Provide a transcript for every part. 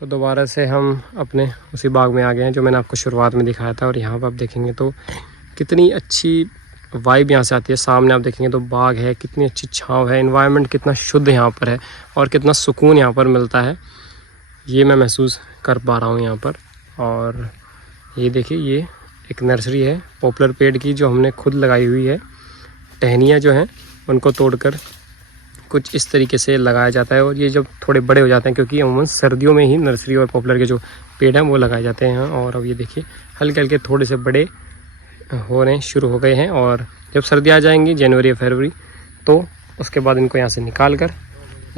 तो दोबारा से हम अपने उसी बाग में आ गए हैं जो मैंने आपको शुरुआत में दिखाया था। और यहाँ पर आप देखेंगे तो कितनी अच्छी वाइब यहाँ से आती है। सामने आप देखेंगे तो बाग है, कितनी अच्छी छाँव है, एनवायरनमेंट कितना शुद्ध यहाँ पर है और कितना सुकून यहाँ पर मिलता है, ये मैं महसूस कर पा रहा हूँ यहाँ पर। और ये देखिए, ये एक नर्सरी है पॉपुलर पेड़ की जो हमने खुद लगाई हुई है। टहनियाँ जो हैं उनको तोड़कर कुछ इस तरीके से लगाया जाता है और ये जब थोड़े बड़े हो जाते हैं, क्योंकि अमूमन सर्दियों में ही नर्सरी और पॉपुलर के जो पेड़ हैं वो लगाए जाते हैं। और अब ये देखिए हल्के हल्के थोड़े से बड़े होने शुरू हो गए हैं और जब सर्दी आ जाएंगी जनवरी या फरवरी तो उसके बाद इनको यहाँ से निकाल कर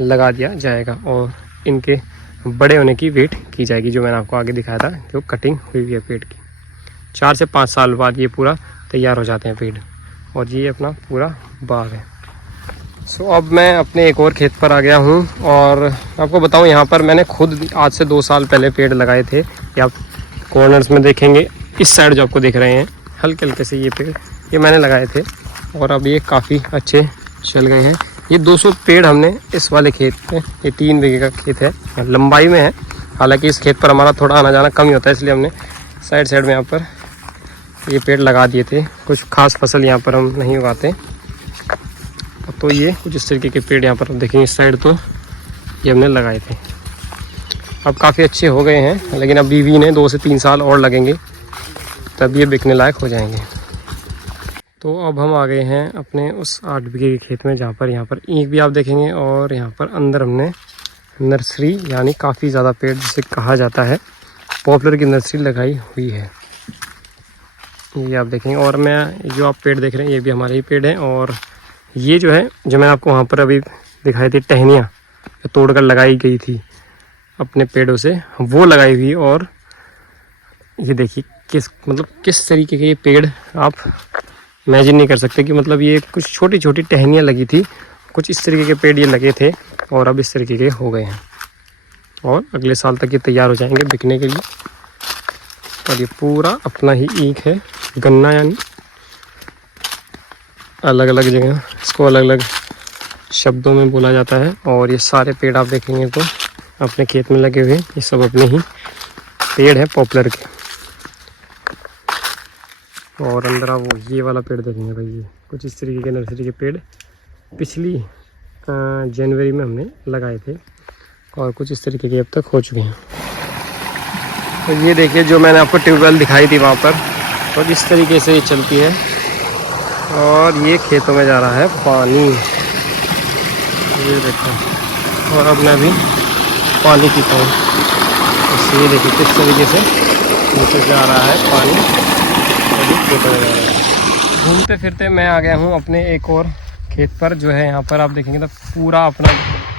लगा दिया जाएगा और इनके बड़े होने की वेट की जाएगी, जो मैंने आपको आगे दिखाया था जो कटिंग हुई है पेड़ की। 4 से 5 साल बाद ये पूरा तैयार हो जाते हैं पेड़। और ये अपना पूरा बाग है। सो अब मैं अपने एक और खेत पर आ गया हूँ और आपको बताऊँ, यहाँ पर मैंने खुद आज से 2 साल पहले पेड़ लगाए थे। ये आप कॉर्नर्स में देखेंगे, इस साइड जो आपको दिख रहे हैं हल्के हल्के से ये पेड़, ये मैंने लगाए थे और अब ये काफ़ी अच्छे चल गए हैं। ये 200 पेड़ हमने इस वाले खेत में, ये 3 बीघे का खेत है, लंबाई में है। हालांकि इस खेत पर हमारा थोड़ा आना जाना कम ही होता है, इसलिए हमने साइड साइड में यहाँ पर ये पेड़ लगा दिए थे। कुछ खास फसल यहाँ पर हम नहीं उगाते, तो ये कुछ इस तरीके के पेड़ यहाँ पर देखेंगे इस साइड, तो ये हमने लगाए थे। अब काफ़ी अच्छे हो गए हैं, लेकिन अभी भी इन्हें 2 से 3 साल और लगेंगे, तब ये बिकने लायक हो जाएंगे। तो अब हम आ गए हैं अपने उस 8 बीघे के खेत में, जहाँ पर यहाँ पर ईंख भी आप देखेंगे और यहाँ पर अंदर हमने नर्सरी यानी काफ़ी ज़्यादा पेड़ जिसे कहा जाता है पॉपुलर की नर्सरी लगाई हुई है। ये आप देखेंगे और मैं जो आप पेड़ देख रहे हैं ये भी हमारे ही पेड़ हैं। और ये जो है, जो मैंने आपको वहाँ पर अभी दिखाई थी टहनियाँ जो तोड़कर लगाई गई थी अपने पेड़ों से, वो लगाई हुई। और ये देखिए किस तरीके के ये पेड़ आप इमेजिन नहीं कर सकते कि मतलब ये कुछ छोटी छोटी टहनियाँ लगी थी, कुछ इस तरीके के पेड़ ये लगे थे और अब इस तरीके के हो गए हैं और अगले साल तक ये तैयार हो जाएंगे बिकने के लिए। और ये पूरा अपना ही ईंख है, गन्ना यानी अलग अलग जगह इसको अलग अलग शब्दों में बोला जाता है। और ये सारे पेड़ आप देखेंगे तो अपने खेत में लगे हुए, ये सब अपने ही पेड़ है पॉपुलर के। और अंदर आप वो ये वाला पेड़ देखेंगे भाई, ये कुछ इस तरीके के नर्सरी के पेड़ पिछली जनवरी में हमने लगाए थे और कुछ इस तरीके के अब तक हो चुके हैं। तो ये देखिए जो मैंने आपको ट्यूबवेल दिखाई थी वहाँ पर, और इस तरीके से ये चलती है और ये खेतों में जा रहा है पानी, ये देखो। और अब मैं भी पानी पीता हूँ, तो ये देखिए किस तरीके से नीचे जा रहा है पानी और ये खेतों में जा रहा है। घूमते फिरते मैं आ गया हूँ अपने एक और खेत पर, जो है यहाँ पर आप देखेंगे तो पूरा अपना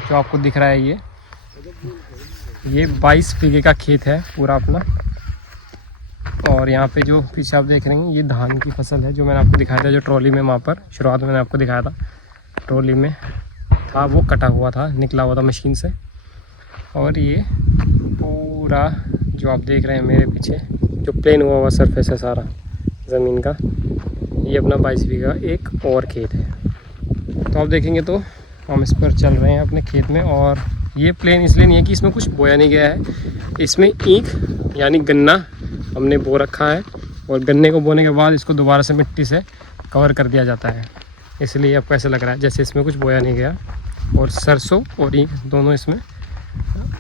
जो आपको दिख रहा है ये 22 बीघे का खेत है पूरा अपना। और यहाँ पे जो पीछे आप देख रहे हैं ये धान की फसल है, जो मैंने आपको दिखाया था, जो ट्रॉली में वहाँ पर शुरुआत में मैंने आपको दिखाया था ट्रॉली में था, वो कटा हुआ था, निकला हुआ था मशीन से। और ये पूरा जो आप देख रहे हैं मेरे पीछे जो प्लेन हुआ सरफेस है सारा ज़मीन का, ये अपना 22 बीघा एक और खेत है। तो आप देखेंगे तो हम इस पर चल रहे हैं अपने खेत में। और ये प्लेन इसलिए नहीं है कि इसमें कुछ बोया नहीं गया है, इसमें ईंख यानी गन्ना हमने बो रखा है और गन्ने को बोने के बाद इसको दोबारा से मिट्टी से कवर कर दिया जाता है, इसलिए अब कैसे लग रहा है जैसे इसमें कुछ बोया नहीं गया। और सरसों और ईंख दोनों इसमें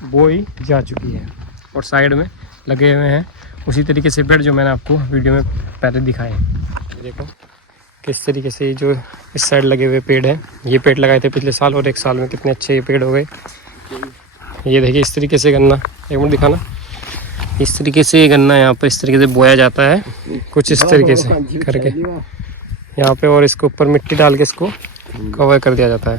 बोई जा चुकी है और साइड में लगे हुए हैं उसी तरीके से पेड़ जो मैंने आपको वीडियो में पहले दिखाए हैं। देखो किस तरीके से जो इस साइड लगे हुए पेड़ हैं, ये पेड़ लगाए थे पिछले साल और 1 साल में कितने अच्छे ये पेड़ हो गए। ये देखिए इस तरीके से गन्ना, एक मिनट दिखाना, इस तरीके से ये गन्ना यहाँ पर इस तरीके से बोया जाता है, कुछ इस तरीके से करके यहाँ पे, और इसके ऊपर मिट्टी डाल के इसको कवर कर दिया जाता है।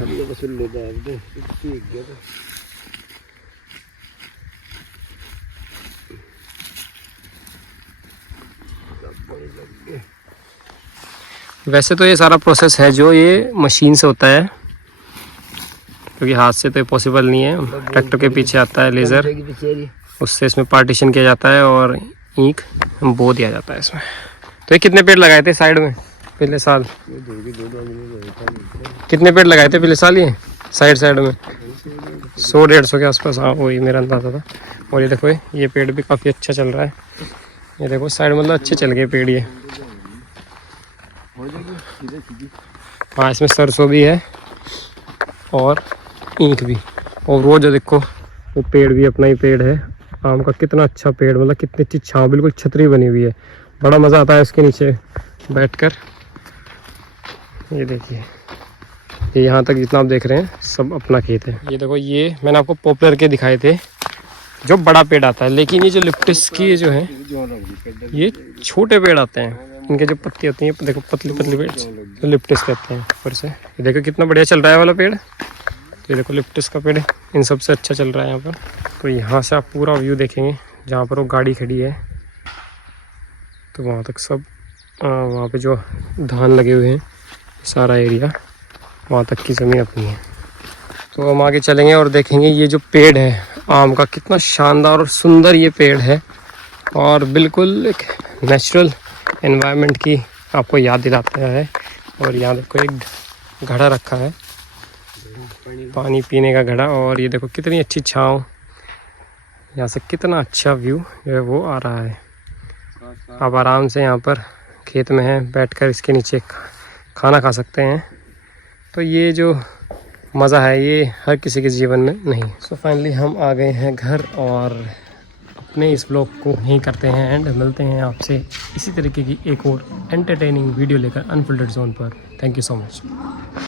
वैसे तो ये सारा प्रोसेस है जो ये मशीन से होता है, क्योंकि हाथ से तो पॉसिबल नहीं है। ट्रैक्टर के पीछे आता है लेज़र, उससे इसमें पार्टीशन किया जाता है और ईंख बो दिया जाता है इसमें। तो ये कितने पेड़ लगाए थे साइड में पिछले साल? कितने पेड़ लगाए थे पिछले साल ये साइड में? 100-150 के आसपास, हाँ वही मेरा अंदाज़ा था। और ये देखो ये पेड़ भी काफ़ी अच्छा चल रहा है। ये देखो साइड मतलब अच्छे चल गए पेड़ ये। हाँ इसमें सरसों भी है और ईंख भी। और वो जो देखो वो पेड़ भी अपना ही पेड़ है आम का। कितना अच्छा पेड़, मतलब कितनी अच्छी छाँव, बिल्कुल छतरी बनी हुई है। बड़ा मज़ा आता है उसके नीचे बैठकर। ये देखिए ये यहाँ तक जितना आप देख रहे हैं सब अपना खेत है। ये देखो ये मैंने आपको पॉपुलर के दिखाए थे जो बड़ा पेड़ आता है, लेकिन ये जो लिप्टिस की जो है ये छोटे पेड़ आते हैं। इनके जो पत्ती होती हैं देखो पतली पतली पेड़, तो लिप्टिस कहते हैं ऊपर से। ये देखो कितना बढ़िया चल रहा है वाला पेड़। ये देखो लिप्टिस का पेड़ इन सबसे अच्छा चल रहा है यहाँ पर। तो यहाँ से आप पूरा व्यू देखेंगे जहाँ पर वो गाड़ी खड़ी है, तो वहाँ तक सब वहाँ पे जो धान लगे हुए हैं सारा एरिया, वहाँ तक की ज़मीन अपनी है। तो हम आगे चलेंगे और देखेंगे ये जो पेड़ है आम का कितना शानदार और सुंदर ये पेड़ है, और बिल्कुल एक नेचुरल एनवायरनमेंट की आपको याद दिलाता है। और यहाँ देखो एक घड़ा रखा है पानी पीने का घड़ा, और ये देखो कितनी अच्छी छाँव, यहाँ से कितना अच्छा व्यू जो है वो आ रहा है। आप आराम से यहाँ पर खेत में हैं बैठकर इसके नीचे खाना खा सकते हैं। तो ये जो मज़ा है ये हर किसी के जीवन में नहीं। सो फाइनली हम आ गए हैं घर और अपने इस ब्लॉग को यहीं करते हैं एंड मिलते हैं आपसे इसी तरीके की एक और एंटरटेनिंग वीडियो लेकर अनफिल्टर्ड जोन पर। Thank you so much.